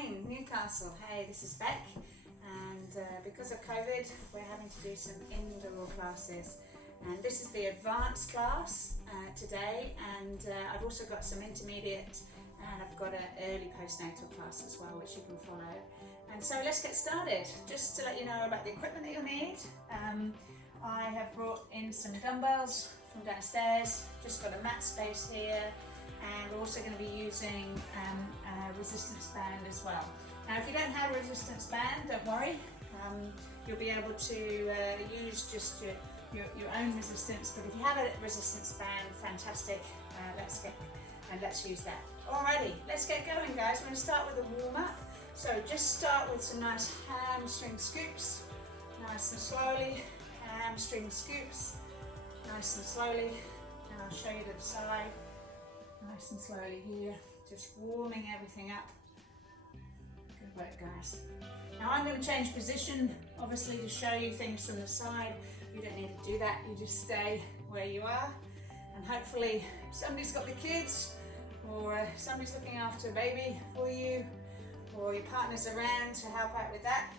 morning, Newcastle. Hey, this is Beck, and because of COVID, we're having to do some indoor classes. And this is the advanced class today, and I've also got some intermediate, and I've got an early postnatal class as well, which you can follow. And so let's get started. Just to let you know about the equipment that you'll need, I have brought in some dumbbells from downstairs, just got a mat space here, and we're also going to be using a resistance band as well. Now if you don't have a resistance band, don't worry, you'll be able to use just your own resistance, but if you have a resistance band, fantastic, let's use that. Alrighty, let's get going guys. We're going to start with a warm up. So just start with some nice hamstring scoops, nice and slowly, hamstring scoops, nice and slowly, and I'll show you to the side. Nice and slowly here, just warming everything up. Good work guys. Now I'm going to change position, obviously, to show you things from the side. You don't need to do that, you just stay where you are, and hopefully somebody's got the kids, or somebody's looking after a baby for you, or your partner's around to help out with that.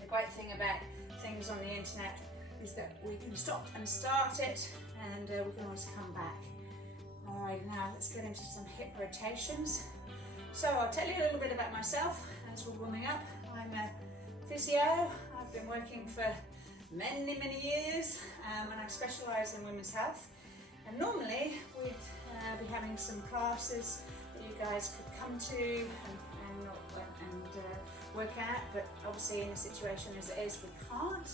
The great thing about things on the internet is that we can stop and start it, and we can always come back. Alright, now let's get into some hip rotations. So I'll tell you a little bit about myself as we're warming up. I'm a physio. I've been working for many years, and I specialise in women's health. And normally we'd be having some classes that you guys could come to and work out, but obviously in a situation as it is, we can't.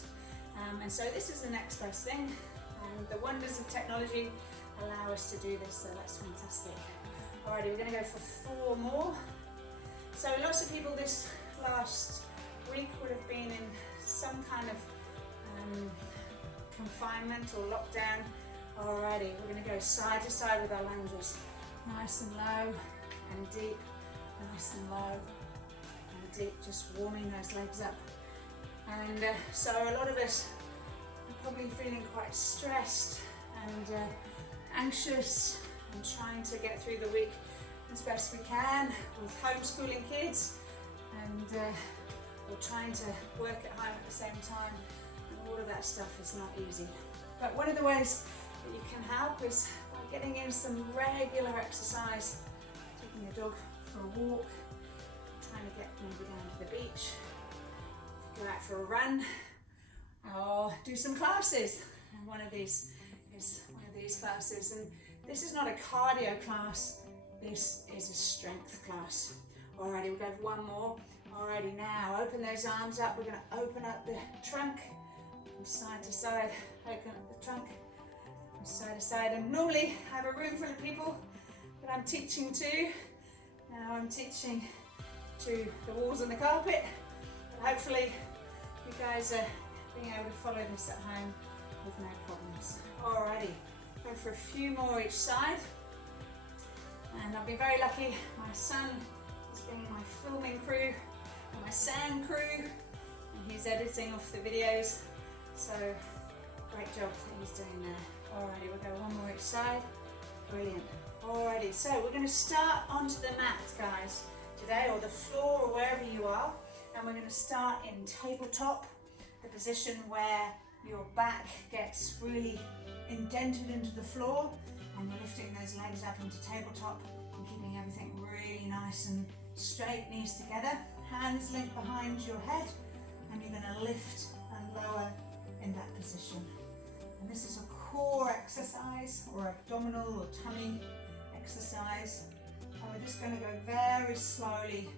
And so this is the next best thing, and the wonders of technology allow us to do this, so that's fantastic. Alrighty, we're going to go for 4 more. So lots of people this last week would have been in some kind of confinement or lockdown. Alrighty, we're going to go side to side with our lunges. Nice and low and deep, nice and low and deep, just warming those legs up. And so a lot of us are probably feeling quite stressed and anxious and trying to get through the week as best we can with homeschooling kids, and we're trying to work at home at the same time, and all of that stuff is not easy. But one of the ways that you can help is by getting in some regular exercise, taking your dog for a walk, trying to get maybe down to the beach, go out for a run, or do some classes. And one of these is one of these classes, and this is not a cardio class, this is a strength class. Alrighty, we'll go for 1 more. Alrighty, now open those arms up. We're going to open up the trunk from side to side, open up the trunk from side to side, and normally I have a room full of people that I'm teaching to. Now I'm teaching to the walls and the carpet, but hopefully you guys are being able to follow this at home with no problems. Alrighty, go for a few more each side, and I've been very lucky. My son is being my filming crew and my sound crew, and he's editing off the videos, so great job that he's doing there. Alrighty, we'll go 1 more each side. Brilliant. Alrighty, so we're going to start onto the mat guys today, or the floor, or wherever you are, and we're going to start in tabletop, the position where your back gets really indented into the floor, and you're lifting those legs up into tabletop and keeping everything really nice and straight, knees together, hands linked behind your head, and you're going to lift and lower in that position. And this is a core exercise, or abdominal or tummy exercise, and we're just going to go very slowly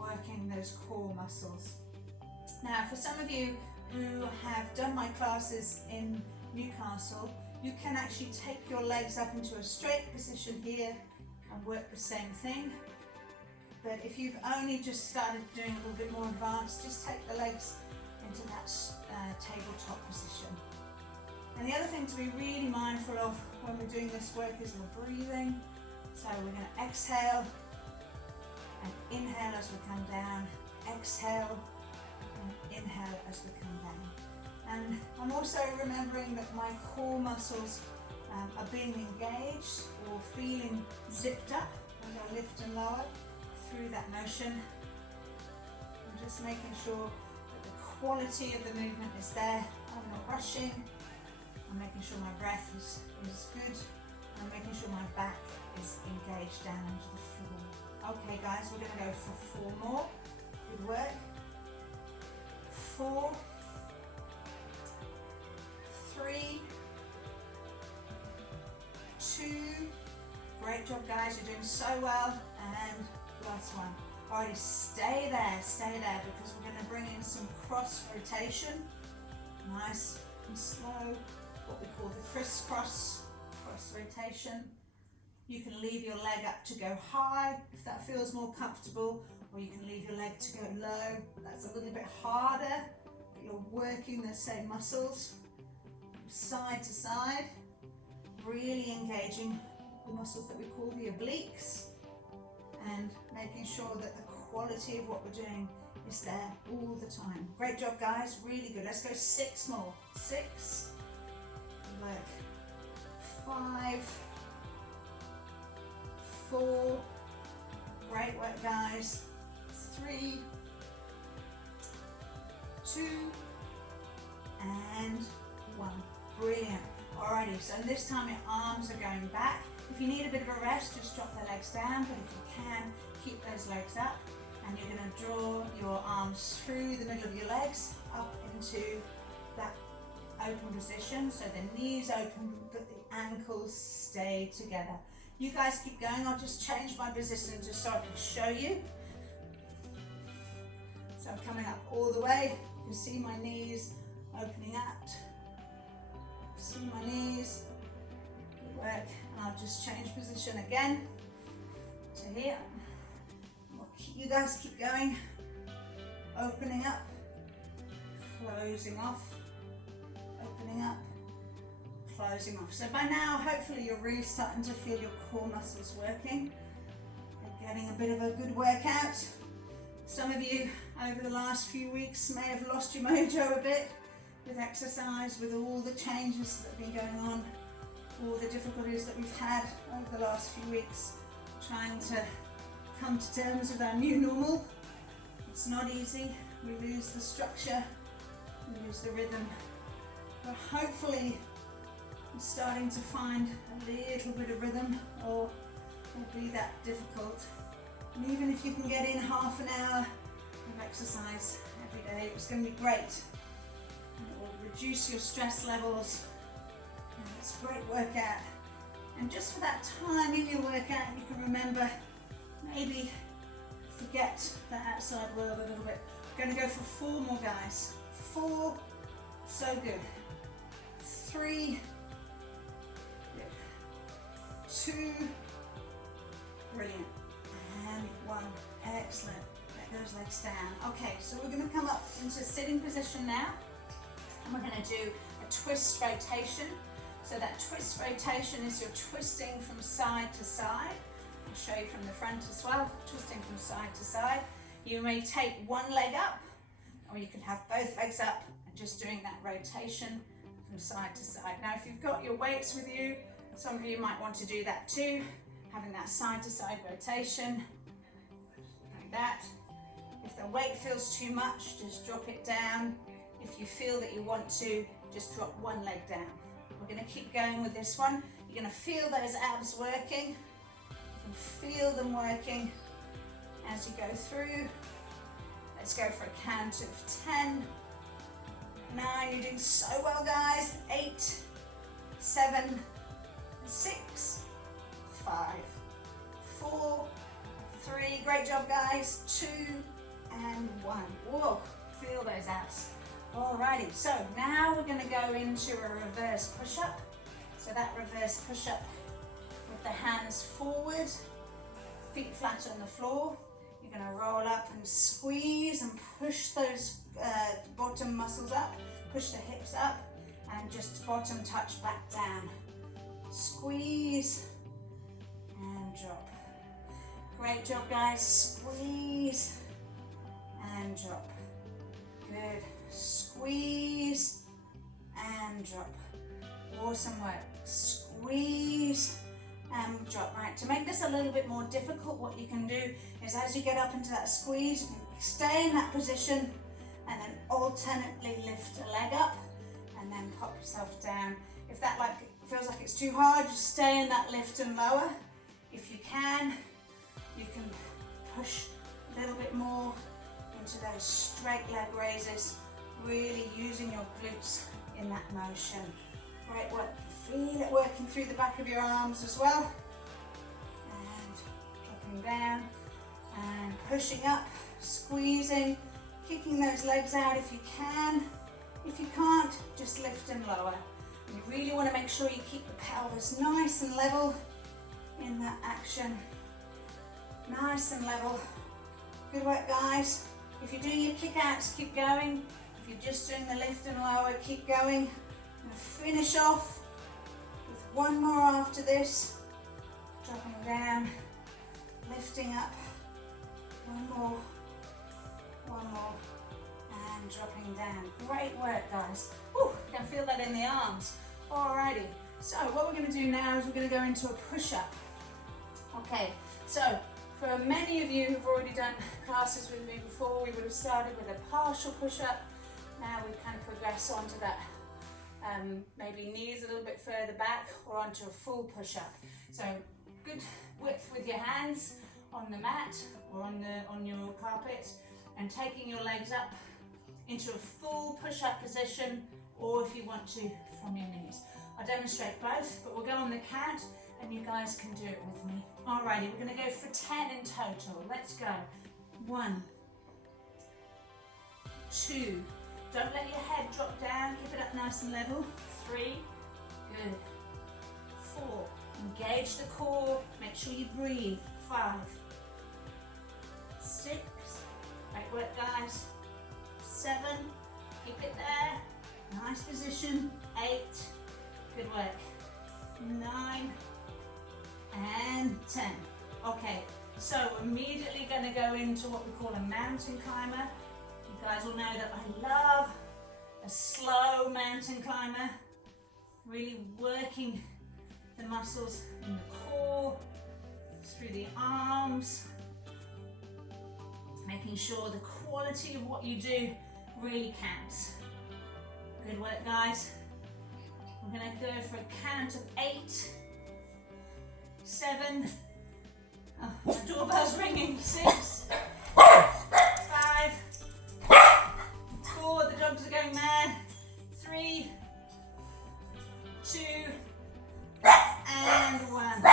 working those core muscles. Now for some of you who have done my classes in Newcastle, you can actually take your legs up into a straight position here and work the same thing. But if you've only just started doing a little bit more advanced, just take the legs into that tabletop position. And the other thing to be really mindful of when we're doing this work is we're breathing. So we're going to exhale and inhale as we come down, exhale and inhale as we come down. And I'm also remembering that my core muscles are being engaged or feeling zipped up as I lift and lower through that motion. I'm just making sure that the quality of the movement is there. I'm not rushing. I'm making sure my breath is good. I'm making sure my back is engaged down into the floor. Okay guys, we're going to go for 4 more. Good work. 4, 3, 2, great job guys, you're doing so well, and last one. Alrighty, stay there, because we're going to bring in some cross rotation, nice and slow, what we call the crisscross cross rotation. You can leave your leg up to go high if that feels more comfortable, or you can leave your leg to go low. That's a little bit harder, but you're working the same muscles side to side, really engaging the muscles that we call the obliques, and making sure that the quality of what we're doing is there all the time. Great job guys, really good. Let's go 6 more. 6, good work. 5, 4, great work guys. 3, 2, and 1. Brilliant. Alrighty, so this time your arms are going back. If you need a bit of a rest, just drop the legs down, but if you can, keep those legs up, and you're going to draw your arms through the middle of your legs up into that open position, so the knees open but the ankles stay together. You guys keep going. I'll just change my position just so I can show you. So I'm coming up all the way. You can see my knees opening out. See my knees. Good work. And I'll just change position again to here. You guys keep going. Opening up, closing off, opening up, closing off. So by now, hopefully you're really starting to feel your core muscles working and getting a bit of a good workout. Some of you over the last few weeks may have lost your mojo a bit with exercise, with all the changes that have been going on, all the difficulties that we've had over the last few weeks, trying to come to terms with our new normal. It's not easy. We lose the structure, we lose the rhythm, but hopefully you're starting to find a little bit of rhythm, or won't be that difficult. And even if you can get in half an hour of exercise every day, it's going to be great. And it will reduce your stress levels, and it's a great workout. And just for that time in your workout, you can remember, maybe forget the outside world a little bit. We're going to go for 4 more guys. 4, so good. 3, good. 2, brilliant. And 1, excellent. Let those legs down. Okay, so we're going to come up into sitting position now, and we're going to do a twist rotation. So that twist rotation is you're twisting from side to side. I'll show you from the front as well, twisting from side to side. You may take one leg up, or you can have both legs up and just doing that rotation from side to side. Now if you've got your weights with you, some of you might want to do that too, having that side to side rotation, like that. If the weight feels too much, just drop it down. If you feel that you want to, just drop one leg down. We're going to keep going with this one. You're going to feel those abs working. You can feel them working as you go through. Let's go for a count of 10, 9, you're doing so well guys, 8, 7, 6, 5, 4, 3, great job guys, 2, and 1. Whoa, feel those abs. Alrighty, so now we're going to go into a reverse push-up. So that reverse push-up with the hands forward, feet flat on the floor. You're going to roll up and squeeze and push those bottom muscles up, push the hips up, and just bottom touch back down. Squeeze and drop. Great job guys, squeeze and drop. Good. Squeeze and drop. Awesome work. Squeeze and drop. Right, to make this a little bit more difficult, what you can do is as you get up into that squeeze, you can stay in that position and then alternately lift a leg up and then pop yourself down. If that feels like it's too hard, just stay in that lift and lower. If you can push a little bit more into those straight leg raises, really using your glutes in that motion. Great work. Feel it working through the back of your arms as well. And dropping down and pushing up, squeezing, kicking those legs out if you can. If you can't, just lift and lower. And you really want to make sure you keep the pelvis nice and level in that action. Nice and level. Good work, guys. If you're doing your kick outs, keep going. If you're just doing the lift and lower, keep going. And finish off with one more after this. Dropping down, lifting up. One more, and dropping down. Great work, guys. Whew, you can feel that in the arms. Alrighty, so what we're going to do now is we're going to go into a push-up. Okay, so for many of you who've already done classes with me before, we would have started with a partial push-up. Now we kind of progress onto that, maybe knees a little bit further back or onto a full push-up. So good width with your hands on the mat or on your carpet, and taking your legs up into a full push-up position, or if you want to, from your knees. I'll demonstrate both, but we'll go on the count and you guys can do it with me. Alrighty, we're going to go for 10 in total. Let's go. 1, 2, don't let your head drop down, keep it up nice and level. 3, good. 4, engage the core, make sure you breathe. 5, 6, great work, guys. 7, keep it there, nice position. 8, good work. 9 and 10. Okay, so immediately going to go into what we call a mountain climber. You guys will know that I love a slow mountain climber, really working the muscles in the core, through the arms, making sure the quality of what you do really counts. Good work, guys. We're going to go for a count of 8, 7, oh, my doorbell's ringing. 6, 5, 4, the dogs are going mad. 3, 2, and 1.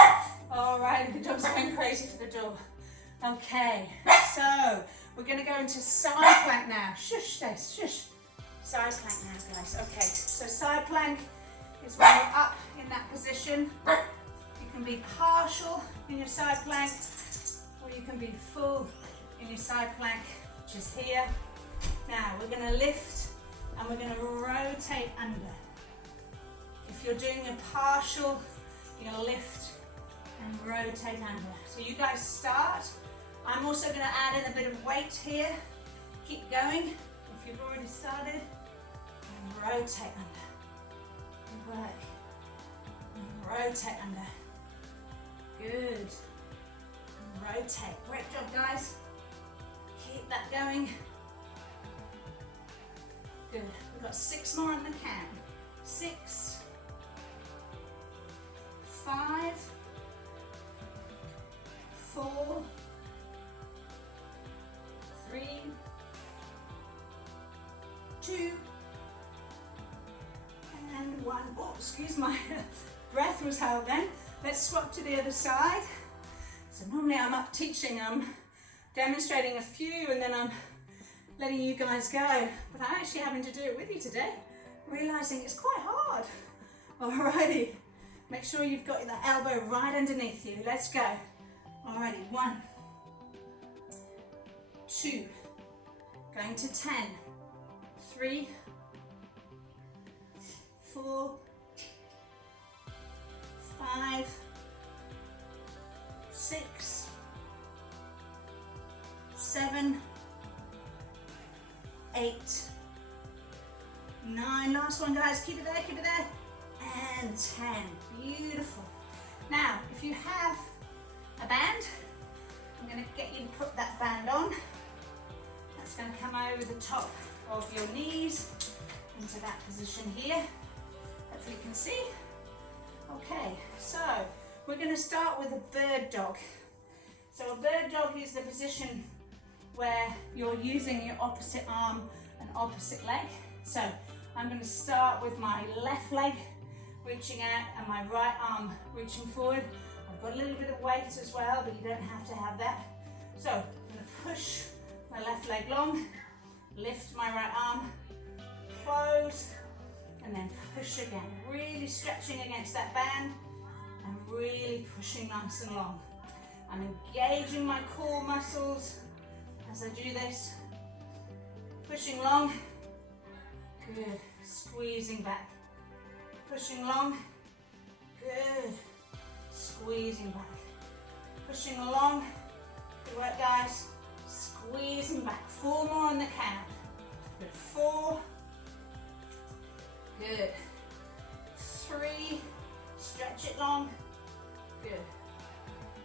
Alright, the dogs are going crazy for the door. Okay, so we're going to go into side plank now. Shush, Stace, shush. Side plank now, guys. Okay, so side plank is when you're up in that position. You can be partial in your side plank, or you can be full in your side plank, which is here. Now we're going to lift and we're going to rotate under. If you're doing a partial, you're going to lift and rotate under. So you guys start. I'm also going to add in a bit of weight here. Keep going if you've already started. And rotate under. Good work. And rotate under. Good. And rotate. Great job, guys. Keep that going. Good. We've got 6 more on the count. 6, 5, 4, 3, 2, and 1. Oh, excuse my breath was held then. Let's swap to the other side. So normally I'm up teaching, I'm demonstrating a few and then I'm letting you guys go. But I'm actually having to do it with you today, realizing it's quite hard. Alrighty, make sure you've got that elbow right underneath you. Let's go. Alrighty, 1, 2, going to 10, 3, 4, 5, 6, 7, 8, 9. Last one, guys. Keep it there, and 10. Beautiful. Now, if you have a band, I'm going to get you to put that band on. That's going to come over the top of your knees into that position here. Hopefully you can see. Okay, so we're going to start with a bird dog. So a bird dog is the position where you're using your opposite arm and opposite leg. So I'm going to start with my left leg reaching out and my right arm reaching forward. I've got a little bit of weight as well, but you don't have to have that. So I'm going to push my left leg long, lift my right arm, close, and then push again. Really stretching against that band and really pushing nice and long. I'm engaging my core muscles as I do this. Pushing long, good, squeezing back. Pushing long, good, squeezing back. Pushing along, good work guys. Squeezing back, 4 more on the count. Good, 4, good, 3, stretch it long, good,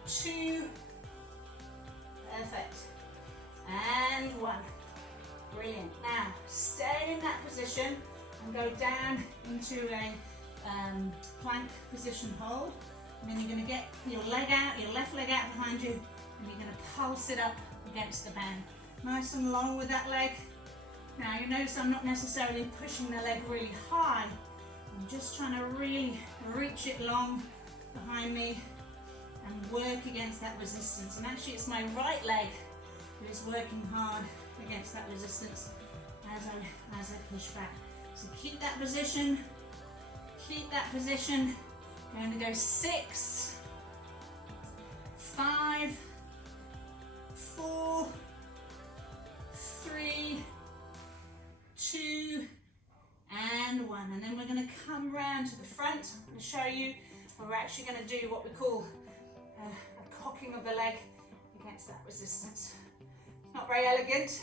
2, perfect, and 1, brilliant. Now, stay in that position and go down into a plank position hold, and then you're going to get your leg out, your left leg out behind you, and you're going to pulse it up against the band. Nice and long with that leg. Now you notice I'm not necessarily pushing the leg really high, I'm just trying to really reach it long behind me and work against that resistance. And actually it's my right leg that is working hard against that resistance as I push back. So keep that position, keep that position. I'm going to go 6, 5, 4, 3, 2, and 1. And then we're going to come round to the front. I'm going to show you where we're actually going to do what we call a cocking of the leg against that resistance. It's not very elegant,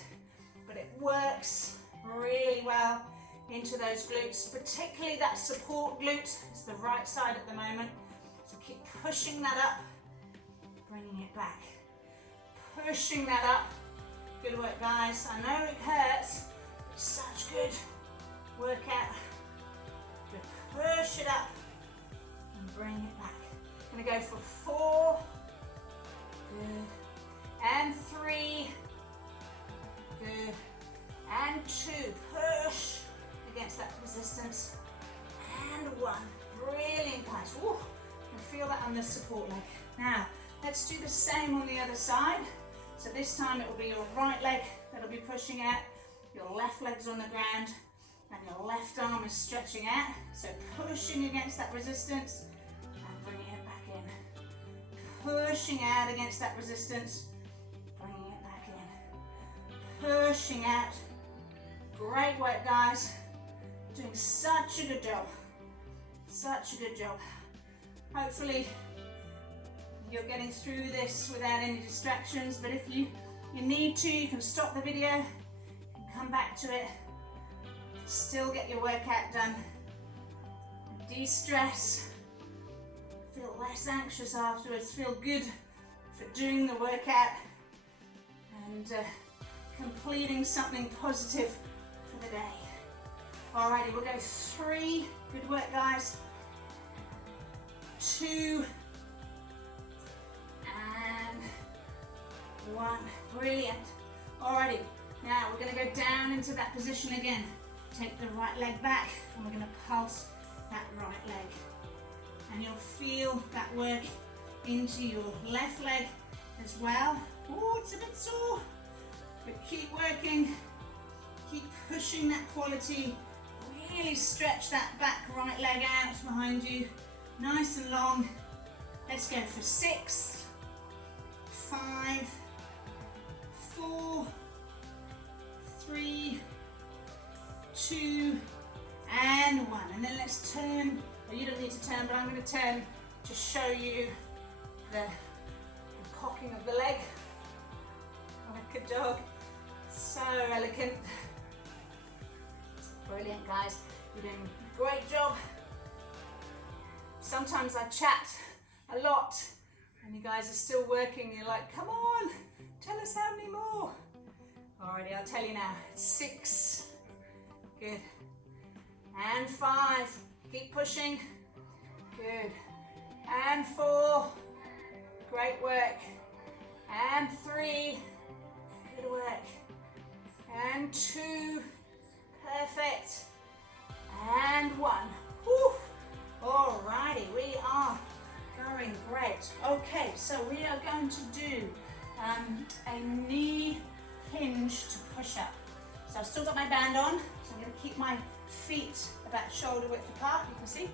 but it works really well into those glutes, particularly that support glute. It's the right side at the moment. So keep pushing that up, bringing it back. Pushing that up. Good work guys. I know it hurts, but such good workout. Good. Push it up and bring it back. I'm going to go for 4. Good. And 3. Good. And 2. Push against that resistance. And 1. Brilliant guys. Woo. You can feel that on the support leg. Now, let's do the same on the other side. So this time it will be your right leg that'll be pushing out, your left leg's on the ground, and your left arm is stretching out. So pushing against that resistance and bringing it back in. Pushing out against that resistance, bringing it back in. Pushing out. Great work guys. Doing such a good job. Such a good job. Hopefully you're getting through this without any distractions, but if you need to, you can stop the video and come back to it. Still get your workout done. De-stress. Feel less anxious afterwards. Feel good for doing the workout and completing something positive for the day. Alrighty, we'll go 3. Good work, guys. 2. And 1. Brilliant. Alrighty, now we're going to go down into that position again. Take the right leg back and we're going to pulse that right leg. And you'll feel that work into your left leg as well. Oh, it's a bit sore, but keep working. Keep pushing that quality. Really stretch that back right leg out behind you. Nice and long. Let's go for 6, 5, 4, 3, 2, and 1. And then let's turn. Well, you don't need to turn, but I'm going to turn to show you the cocking of the leg. Like a dog. So elegant. Brilliant, guys. You're doing a great job. Sometimes I chat a lot and you guys are still working, you're like, come on, tell us how many more. Alrighty, I'll tell you now. 6, good, and 5, keep pushing, good, and 4, great work, and 3, good work, and 2, perfect, and 1. Whew. Alrighty, we are going great. Okay, so we are going to do a knee hinge to push up. So I've still got my band on, so I'm going to keep my feet about shoulder width apart, you can see.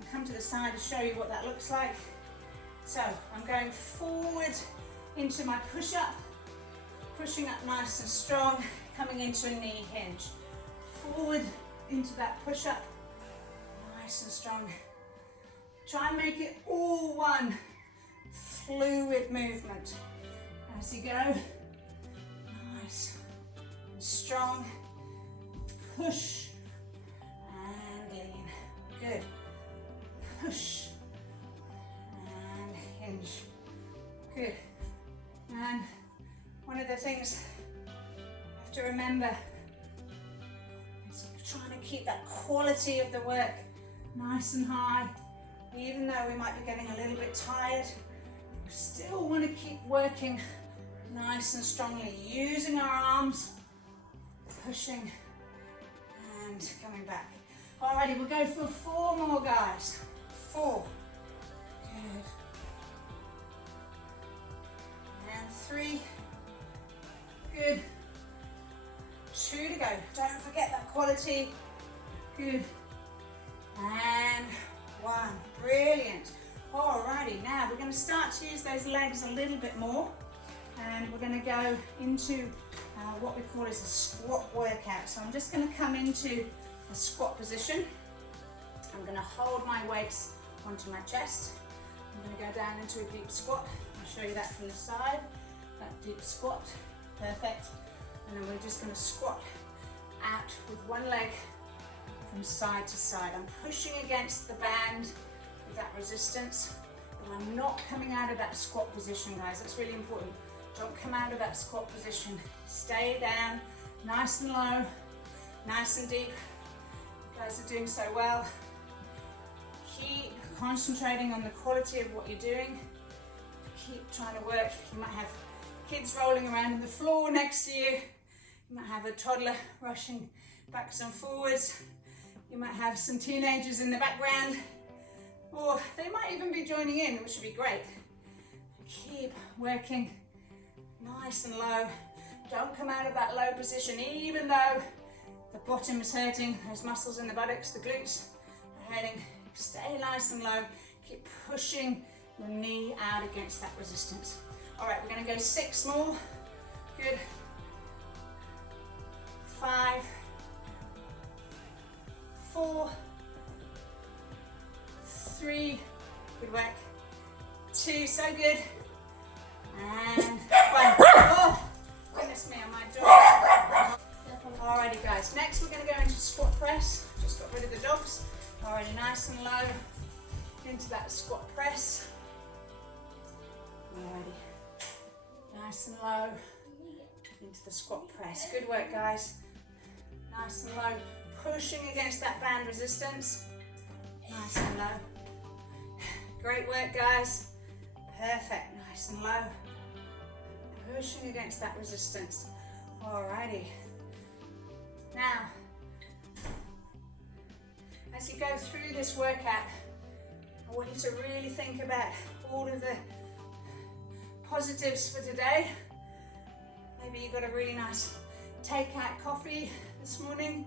I'll come to the side to show you what that looks like. So I'm going forward into my push up, pushing up nice and strong, coming into a knee hinge. Forward into that push up, nice and strong. Try and make it all one fluid movement as you go. Nice and strong. Push and lean. Good. Push and hinge. Good. And one of the things you have to remember is trying to keep that quality of the work nice and high. Even though we might be getting a little bit tired, we still want to keep working nice and strongly, using our arms, pushing and coming back. Alrighty, we'll go for 4 more, guys. 4, good, and 3, good, 2 to go. Don't forget that quality, good, and 1, brilliant. Alrighty, now we're going to start to use those legs a little bit more, and we're going to go into what we call is a squat workout. So I'm just going to come into a squat position. I'm going to hold my weights onto my chest. I'm going to go down into a deep squat. I'll show you that from the side. That deep squat, perfect. And then we're just going to squat out with one leg from side to side. I'm pushing against the band with that resistance, but I'm not coming out of that squat position, guys. That's really important. Don't come out of that squat position. Stay down, nice and low, nice and deep. You guys are doing so well. Keep concentrating on the quality of what you're doing. Keep trying to work. You might have kids rolling around on the floor next to you. You might have a toddler rushing backwards and forwards. You might have some teenagers in the background, or they might even be joining in, which would be great. Keep working nice and low. Don't come out of that low position, even though the bottom is hurting, those muscles in the buttocks, the glutes are hurting. Stay nice and low. Keep pushing your knee out against that resistance. All right, we're going to go 6 more. Good. 5, 4, 3, good work, 2, so good, and 1. Oh, goodness me, on my jaw. Alrighty, guys, next we're going to go into squat press. Just got rid of the dogs. Alrighty, nice and low into that squat press. Alrighty, nice and low into the squat press. Good work, guys. Nice and low. Pushing against that band resistance. Nice and low. Great work, guys. Perfect. Nice and low. Pushing against that resistance. Alrighty. Now, as you go through this workout, I want you to really think about all of the positives for today. Maybe you got a really nice takeout coffee this morning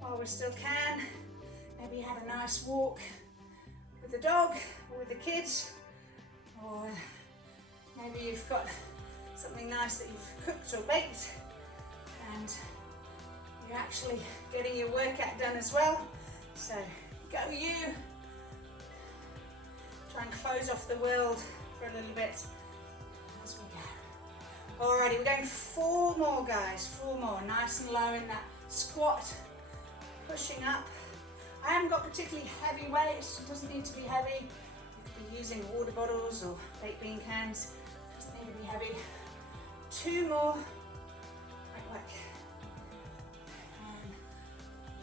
while we still can. Maybe you had a nice walk with the dog or with the kids, or maybe you've got something nice that you've cooked or baked and you're actually getting your workout done as well. So go you. Try and close off the world for a little bit as we go. Alrighty, we're going 4 more, guys. 4 more, nice and low in that squat. Pushing up. I haven't got particularly heavy weights, it doesn't need to be heavy. You could be using water bottles or baked bean cans. Doesn't need to be heavy. 2 more. Right work. And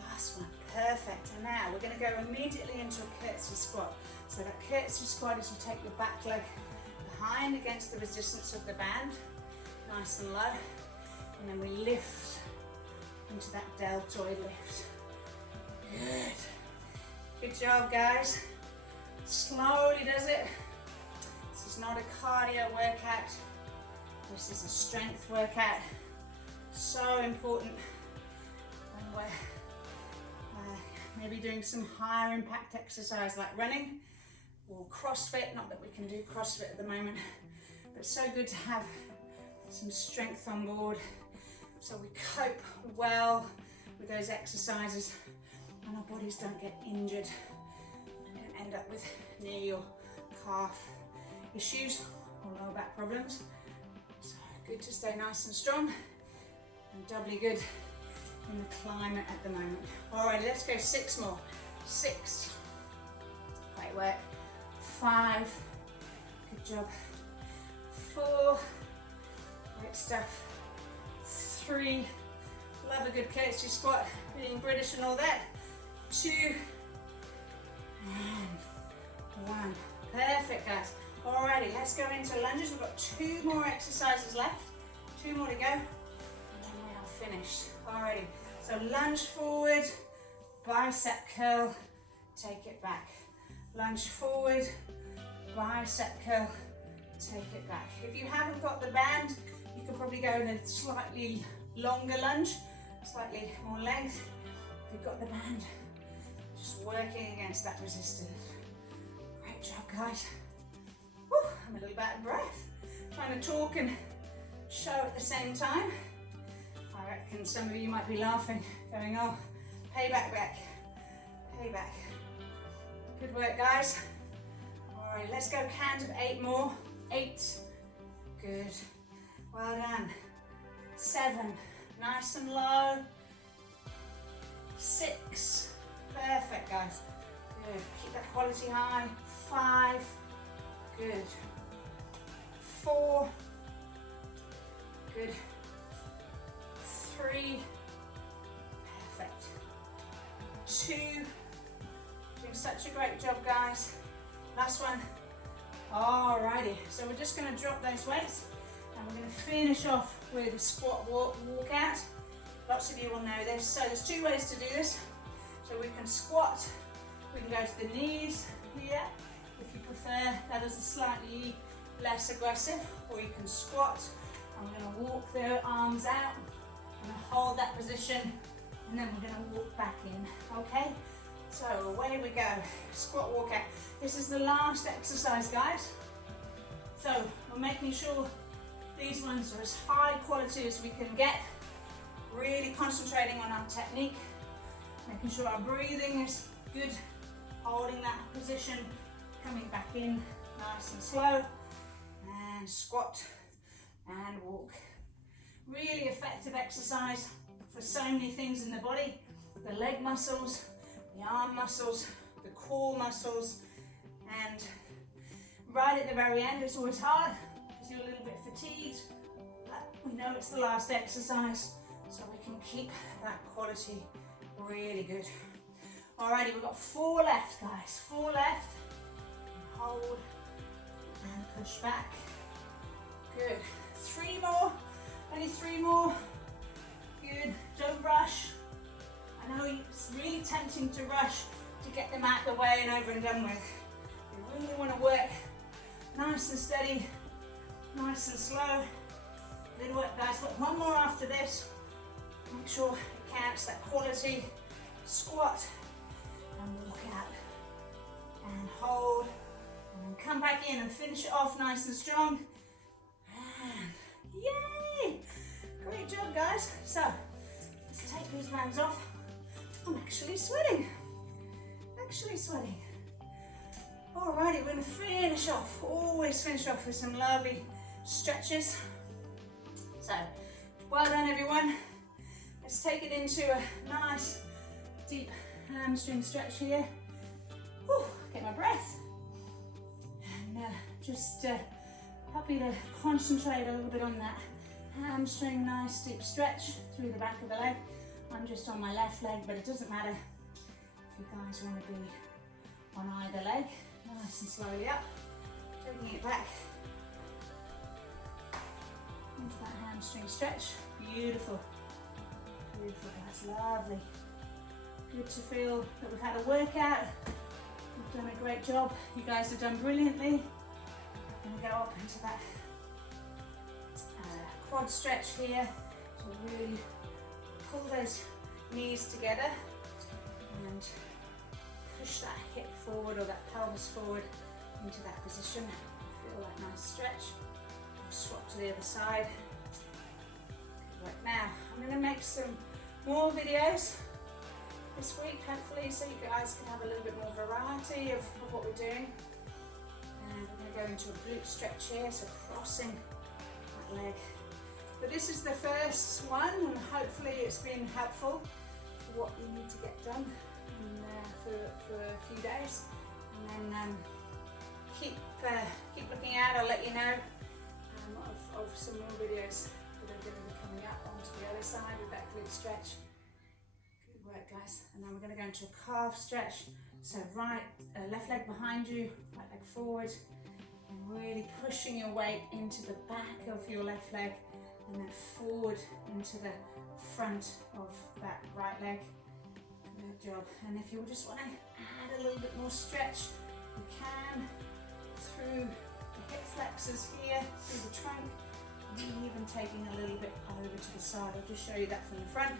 last one. Perfect. And now we're going to go immediately into a curtsy squat. So that curtsy squat is you take your back leg behind against the resistance of the band, nice and low, and then we lift into that deltoid lift. Good. Good job, guys. Slowly does it. This is not a cardio workout. This is a strength workout. So important when we're maybe doing some higher impact exercise like running or CrossFit. Not that we can do CrossFit at the moment, but so good to have some strength on board so we cope well with those exercises and our bodies don't get injured and end up with knee or calf issues or lower back problems. So good to stay nice and strong, and doubly good in the climate at the moment. Alright, let's go 6 more. 6. Great work. 5. Good job. 4. Great stuff. 3. Love a good curtsy squat, being British and all that. 2. And 1. Perfect, guys. Alrighty, let's go into lunges. We've got 2 more exercises left. 2 more to go. And then we are finished. Alrighty, so lunge forward, bicep curl, take it back. Lunge forward, bicep curl, take it back. If you haven't got the band, you could probably go in a slightly longer lunge, slightly more length. If you've got the band, just working against that resistance. Great job, guys. Whew, I'm a little bit out of breath. Trying to talk and show at the same time. I reckon some of you might be laughing, going, oh, payback back, payback. Good work, guys. All right, let's go count of 8 more. 8, good, well done. 7, nice and low. 6, perfect, guys. Good, keep that quality high. 5, good. 4, good. 3, perfect. 2, doing such a great job, guys. Last one. Alrighty, so we're just going to drop those weights and we're going to finish off with a squat walk out. Lots of you will know this. So there's 2 ways to do this. So we can squat, we can go to the knees here if you prefer. That is a slightly less aggressive, or you can squat and we're going to walk the arms out. I'm going to hold that position and then we're going to walk back in, okay? So away we go, squat walk out. This is the last exercise, guys. So we're making sure these ones are as high quality as we can get. Really concentrating on our technique, making sure our breathing is good, holding that position, coming back in nice and slow, and squat and walk. Really effective exercise for so many things in the body. The leg muscles, the arm muscles, the core muscles, and right at the very end it's always hard because you're a little bit fatigued, but we know it's the last exercise, so we can keep that quality really good. Alrighty, we've got 4 left, guys. 4 left. Hold and push back. Good. 3 more. Only 3 more. Good. Don't rush. I know it's really tempting to rush to get them out of the way and over and done with. You really want to work nice and steady, nice and slow. Good work, guys. Got 1 more after this. Make sure it counts, that quality. Squat and walk out and hold and come back in and finish it off nice and strong. And yay! Great job, guys. So let's take these bands off. I'm actually sweating. Alrighty, we're going to finish off. Always finish off with some lovely stretches. So well done, everyone. Let's take it into a nice deep hamstring stretch here. Whew, get my breath. just help you to concentrate a little bit on that hamstring. Nice deep stretch through the back of the leg. I'm just on my left leg, but it doesn't matter if you guys want to be on either leg. Nice and slowly up, taking it back into that hamstring stretch. Beautiful, beautiful, that's lovely. Good to feel that we've had a workout. We've done a great job. You guys have done brilliantly. And go up into that quad stretch here to really pull those knees together and push that hip forward or that pelvis forward into that position. Feel that nice stretch. Swap to the other side. Good work. Now I'm going to make some more videos this week, hopefully, so you guys can have a little bit more variety of what we're doing. And we're going to go into a glute stretch here, so crossing that leg. But this is the first one, and hopefully it's been helpful for what you need to get done for a few days. And then keep looking out. I'll let you know of some more videos that are going to be coming up onto the other side with that glute stretch. Good work, guys. And then we're going to go into a calf stretch. So left leg behind you, right leg forward, and really pushing your weight into the back of your left leg and then forward into the front of that right leg. Good job. And if you just want to add a little bit more stretch, you can through the hip flexors here, through the trunk, and even taking a little bit over to the side. I'll just show you that from the front.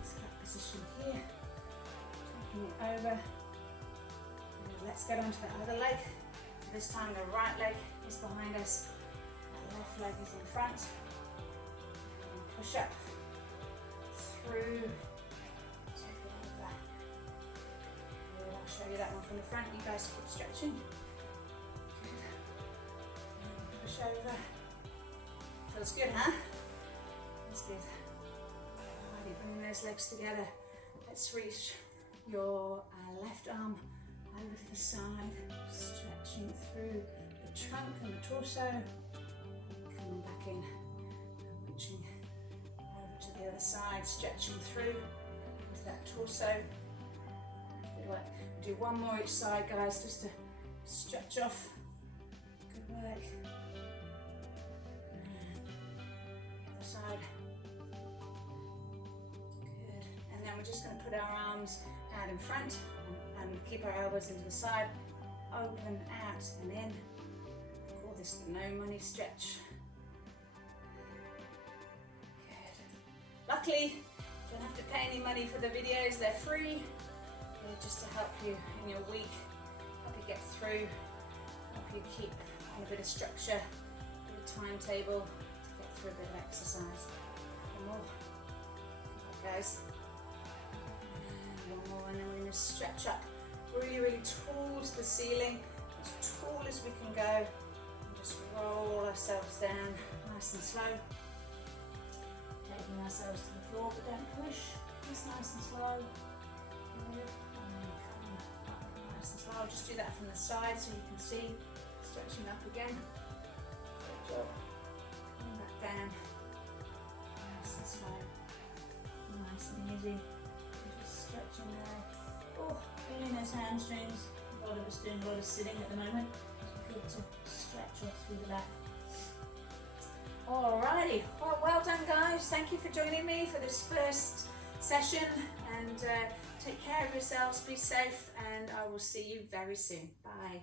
It's that position here, taking it over. Let's get onto the other leg. This time the right leg is behind us, the left leg is in front. And push up through, take it over. Good. I'll show you that one from the front. You guys keep stretching. Good. And push over. Feels good, huh? That's good. Alrighty, bringing those legs together. Let's reach your left arm over to the side, stretching through the trunk and the torso, coming back in, reaching over to the other side, stretching through into that torso. Good work. Do one more each side, guys, just to stretch off. Good work. And the other side. Good. And then we're just going to put our arms out in front and keep our elbows into the side, open out and in. Call this the no money stretch. Good. Luckily, you don't have to pay any money for the videos, they're free. They're just to help you in your week, help you get through, help you keep on a bit of structure, a bit of timetable to get through a bit of exercise. One more. Good work, guys. One more, and then we're going to stretch up really, really tall to the ceiling, as tall as we can go, and just roll ourselves down nice and slow, taking ourselves to the floor, but don't push, just nice and slow. Good. And then come up nice and slow. I'll just do that from the side so you can see, stretching up again. Good job. Coming back down, nice and slow, nice and easy. Stretching there. Oh, feeling those hamstrings. A lot of us doing a lot of sitting at the moment. It's good to stretch off through the back. Alrighty, well done, guys. Thank you for joining me for this first session, and take care of yourselves, be safe, and I will see you very soon. Bye.